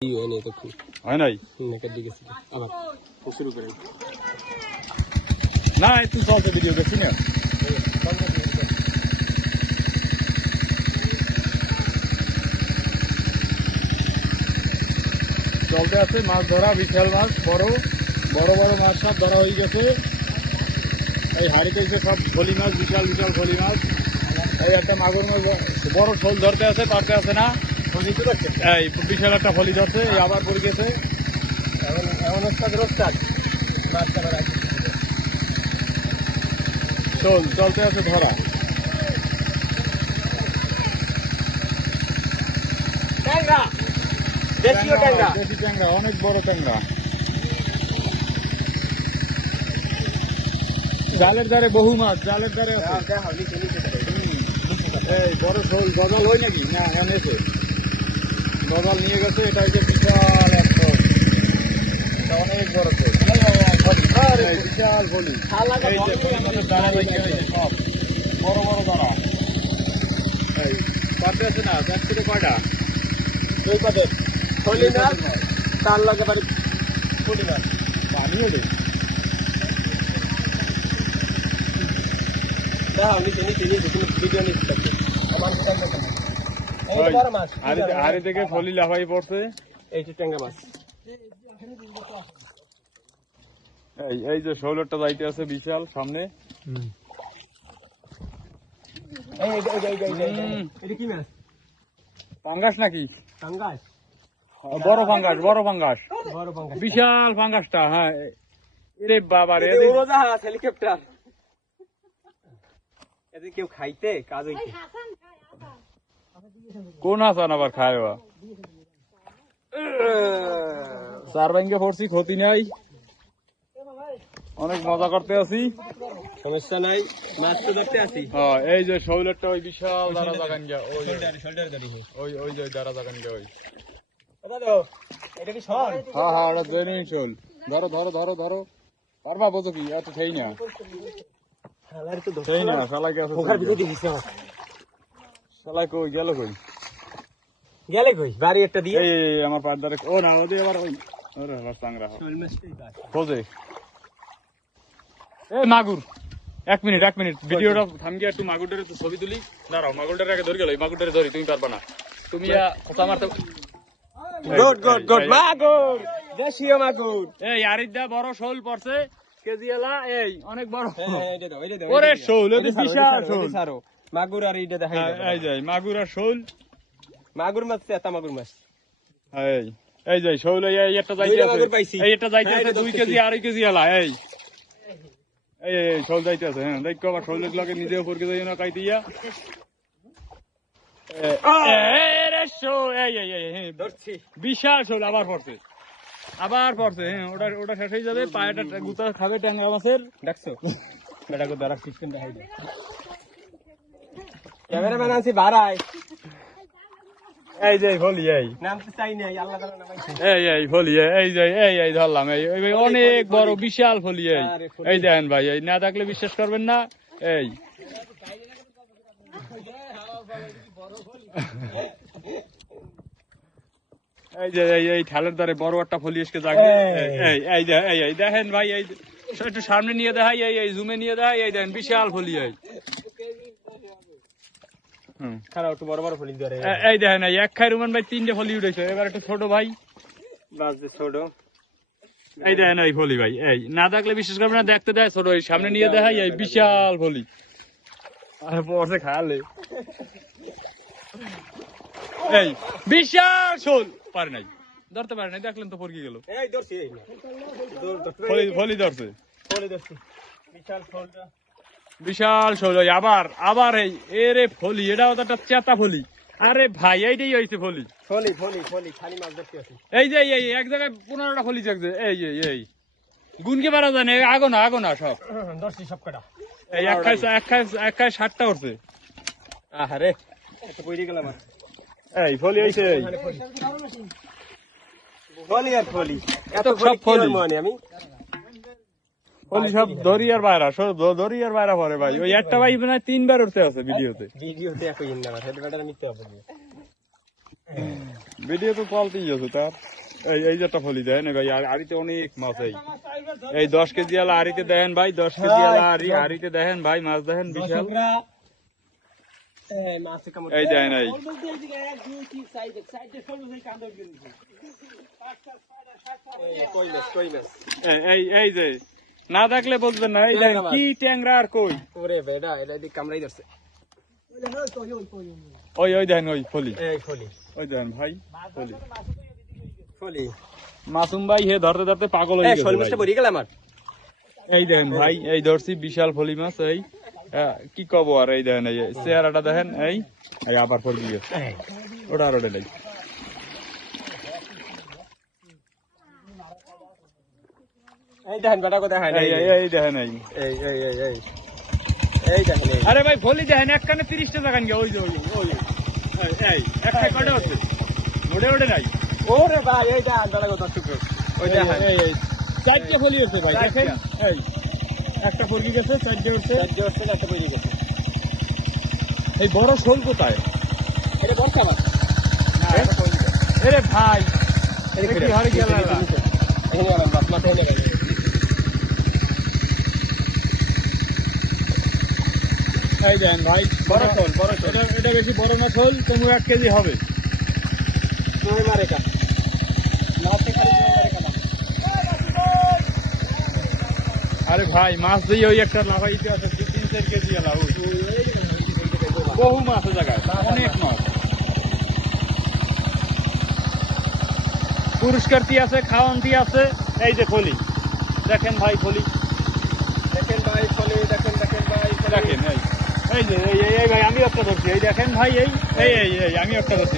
ই হয় নাই? তখন হয় নাই নেকের দিকে ছিল আবার। শুরু করেন না একটু চলছে ভিডিও দেখছি না? চলতে আছে মাছ ধরা বিশাল মাছ বড় বড় বড় মাছ সব ধরা হয়ে গেছে। এই হাড়িতে এসে সব ফলি মাছ বিশাল বিশাল ফলি মাছ। এই একটা মাগুর মাছ বড় শোল ধরতে আছে পারতে আছে না? এই বিশাল একটা ফলি ধরছে এই আবার পড়ে গেছে। এখন একটা রোগ চাল চলতে আছে ধরা। ট্যাংরা! দেশীয় ট্যাংরা দেশি ট্যাংরা অনেক বড় ট্যাংরা। জালের দ্বারে বহু মাছ জালের দ্বারে বড় শোল গজাল হয় নাকি? না এনেছে গজাল নিয়ে গেছে এটা হচ্ছে বিশাল এক এটা অনেক বড় বিশাল ফলি। এই যে সব। বড় বড় দ্বারা এই পাতে আছে না? চার থেকে কয়টা দুই পাতে ফলি মাছ তার লগে বাড়ি ফলি মাছ পানি হলে না আমি চিনি চিনি কিন্তু ভিডিও নিচ্ছি আমার আরে আরে থেকে ফলি লাফাই পড়ছে। এই যে ট্যাংরা মাছ। এই এই যে ষোলোটা যাইতে আছে বিশাল সামনে। এই এই এই এই এই এই হুম। এটা কি পাঙ্গাস নাকি? বড় পাঙ্গাস বড় পাঙ্গাস। বড় পাঙ্গাস। বিশাল পাঙ্গাসটা হ্যাঁ। রে বাবা রে হেলিকপ্টার। এদের কেউ খাইতে কাজ হইতে কোন আসান আবার খায় বা চার ব্যাংকে পড়ছি ক্ষতি নাই। অনেক মজা করতে আছি। সমস্যা নাই মাছ তো ধরতে আছি। হ্যাঁ, এই যে শৌলেরটা ওই বিশাল দাঁড়া জাগান গিয়া ওই ওই ওই যে দাঁড়া জাগান গিয়া ওই হ্যাঁ হ্যাঁ ওটা জৈনিন শোল ধরো ধরো ধরো ধরো। পারবা বোঝো কি? এত সেই না। সেই না শালাই কে শালাই কই গেল কই গেলে কই বাড়ি একটা দিয়ে এই এই, এই, আমার পাড়দারে ও না ওদি আবার ওই ওরে আবার শোল খোঁজে এ মাগুর এক মিনিট এক মিনিট ভিডিওটা থামকে একটু মাগুরটারে তো ছবি তুলি দাঁড়াও মাগুরটারে আগে ধরে গেল মাগুরটারে ধরি তুমি পারবা না তুমি ইয়া কথা মারতে গুড গুড গুড মাগুর দেশীয় মাগুর এই আরিদা বড় শোল পড়ছে কেজি এলা এই অনেক বড় ওরে শোল বিশাল শোল সারো মাগুর আর এইটা দেখাই হ্যাঁ, এই যাই মাগুর আর শোল। মাগুর মাছ মাগুর মাছ। এই এই যাই শোল এই এই একটা যাইতে আছে। এই একটা যাইতে হ্যাঁ, আছে কেজি আড়াই কেজি এলা এই। এই এই, এই শোল যাইতে আছে হ্যাঁ দেখো আবার শোলের লগে নিজে উপরকে যাই না কাইতিয়া এ- এ রে শোল, এই এই এই বিশাল শোল আবার পড়ছে। আবার পড়ছে হ্যাঁ ওটা ওটা শেষ হয়ে যাবে পায়েটা গুতা খাবে ট্যাংরা মাছের। দেখছ? বেটাকে দ্বারা সিস্টেম দেখাই দাও ক্যামেরাম্যান আনছি ভাড়ায় এই যে ভলি এই। নাম চাই নাই আল্লাহ তাআলা নামাইছে এই এই ফলি এই, এই যে এই এই ধরলাম এই এই ভাই অনেক বড় বিশাল এই। এই দেখেন ভাই এই না থাকলে বিশ্বাস করবেন না এই। এই যে এই এই ঠালের দ্বারে বড় একটা ফলি এসকে জাগে এই। এই দেখেন ভাই এই একটু সামনে নিয়ে দেখাই এই এই জুমে নিয়ে দেখাই এই দেখেন বিশাল ফলি এই। খারাপ একটু বড় বড় ফুলি ধরে। এই দেখেন এক খাই রুমান ভাই তিনটে ফলি উঠেছে। এবার একটা ছোট ভাই। বাস ছোট। এই দেখেন এই ফলি ভাই এই। না দেখলে বিশ্বাস করবে না দেখতে দেয় ছোট। এই সামনে নিয়ে দেখাই এই বিশাল ফলি। আর পড়ছে খালে। এই বিশাল শোল। পারে নাই। ধরতে পারে নাই দেখলেন তো পড়কে গেল। এই ধরছি ফলি ফলি ধরছে। বিশাল ফলটা বিশাল শোল আবার আবার এই এরে ফলি এটাও তো একটা চেতা ফলি। আরে ভাই এইটাই হয়েছে ফলি। ফলি ফলি ফলি খালি মাছ ধরতে আছি এই যে এই এক জায়গায় পনেরোটা ফলি থাকছে। এই এই এই। গুনকে পারা যায় না আগো না আগো না সব। ধরছি সব কটা এই এক খাই এক খাই এক খাই ষাটটা উঠছে। আহারে। এত পড়ে গেলাম এই ফলি হয়েছে এই। ফলি আর ফলি। এত সব ফলি। মানে আমি? ফলি সব দরিয়ার বাইরা সব দরিয়ার বাইরা পরে ভাই। ওই একটা ভাই মানে তিনবার উঠতে আছে ভিডিওতে। ভিডিওতে একই ইন না সেটা মিথ্যে হবে ভিডিও তো চলতেই আছে তার। এই এই যে একটা ফলি দেন ভাই আর আড়িতে অনেক মাছ এই। এই দশ কেজি আলা আড়িতে দেখেন ভাই দশ কেজি আলা আড়ি আড়িতে দেখেন ভাই মাছ দেখেন বিশাল। এই এই- এই এই যে না থাকলে বলবেন না এই দেখেন কি ট্যাংরা আর কই? ওরে বেডা এটা দি কামড়াই ধরছে। ওই ওই দেখেন ওই ফলি। এই ফলি। ওই দেখেন ভাই ফলি। ফলি। মাসুম ভাই হে ধরতে ধরতে পাগল হয়ে গেছে মাছটা ভাই। পড়ে গেল আমার। এই দেখেন ভাই এই ধরছি বিশাল ফলি মাছ এই। কি কব আর এই দেখেন এই চেহারাটা দেখেন এই। আবার পড়ে ওটা আর ওটা এই দেখেন বেটা কোথায় হয় এই এই এই দেখেন এই এই এই এই এই এই দেখেন আরে ভাই ফলি দেখেন এক কানে তিরিশটা দেখান গিয়ে ওই যে ওই ওই এই, কটা হচ্ছে নাই ওরে ভাই এই দেখেন বেটা কোথায় ওই দেখেন এই, এই, চারটে ফলি হচ্ছে ভাই দেখেন এই একটা ফলি গেছে চারটে উঠছে একটা পড়ে গেছে এই বড় শোল কোথায় এটা এরে ভাই এই কি হারে গেল এখানে বাপ এই দেন ভাই। বড় শোল, বড় শোল। এটা বেশি বড় না শোল তবু এক কেজি হবে। খালি আরে ভাই মাছ দিয়ে ওই একটা লাফাইতে আছে দু তিন চার কেজি এলা বহু মাছ জায়গায় অনেক মাছ। পুরস্কার কি আছে খাওয়ান কি আছে? এই যে ফলি। দেখেন ভাই ফলি। দেখেন ভাই ফলে দেখেন দেখেন ভাই। দেখেন এই। এই যে, এই ভাই, আমি একটা ধরছি, এই দেখেন ভাই, এই এই এই এই, আমি একটা ধরছি।